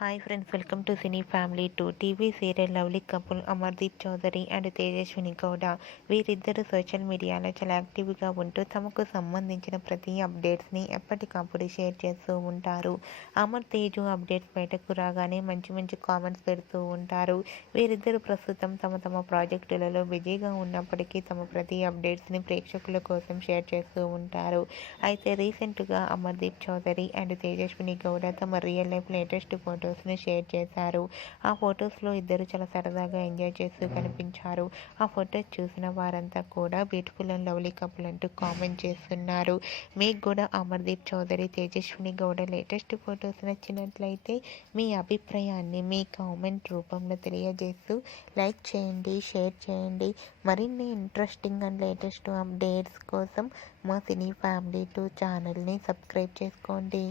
Hi friends, welcome to cine family 2. TV serial lovely couple Amardeep Chowdary and Tejaswini Gowda వీరిద్దరు social మీడియాలో చాలా యాక్టివ్గా ఉంటూ తమకు సంబంధించిన ప్రతి అప్డేట్స్ని ఎప్పటికప్పుడు షేర్ చేస్తూ ఉంటారు. అమర్ తేజు అప్డేట్స్ బయటకు రాగానే మంచి మంచి కామెంట్స్ పెడుతూ ఉంటారు. వీరిద్దరు ప్రస్తుతం తమ తమ ప్రాజెక్టులలో బిజీగా ఉన్నప్పటికీ తమ ప్రతి అప్డేట్స్ని ప్రేక్షకుల కోసం షేర్ చేస్తూ ఉంటారు. అయితే రీసెంట్గా అమర్దీప్ చౌదరి అండ్ తేజస్విని గౌడ తమ రియల్ లైఫ్ లేటెస్ట్ ఫొటోస్ని షేర్ చేశారు. ఆ ఫొటోస్లో ఇద్దరు చాలా సరదాగా ఎంజాయ్ చేస్తూ కనిపించారు. ఆ ఫొటోస్ చూసిన వారంతా కూడా బ్యూటిఫుల్ అండ్ లవ్లీ కపుల్ అంటూ కామెంట్ చేస్తున్నారు. మీకు కూడా అమర్దీప్ చౌదరి తేజస్విని గౌడ లేటెస్ట్ ఫొటోస్ నచ్చినట్లయితే మీ అభిప్రాయాన్ని మీ కామెంట్ రూపంలో తెలియజేస్తూ లైక్ చేయండి, షేర్ చేయండి. మరిన్ని ఇంట్రెస్టింగ్ అండ్ లేటెస్ట్ అప్డేట్స్ కోసం మా సినీ ఫ్యామిలీ 2 ఛానల్ని సబ్స్క్రైబ్ చేసుకోండి.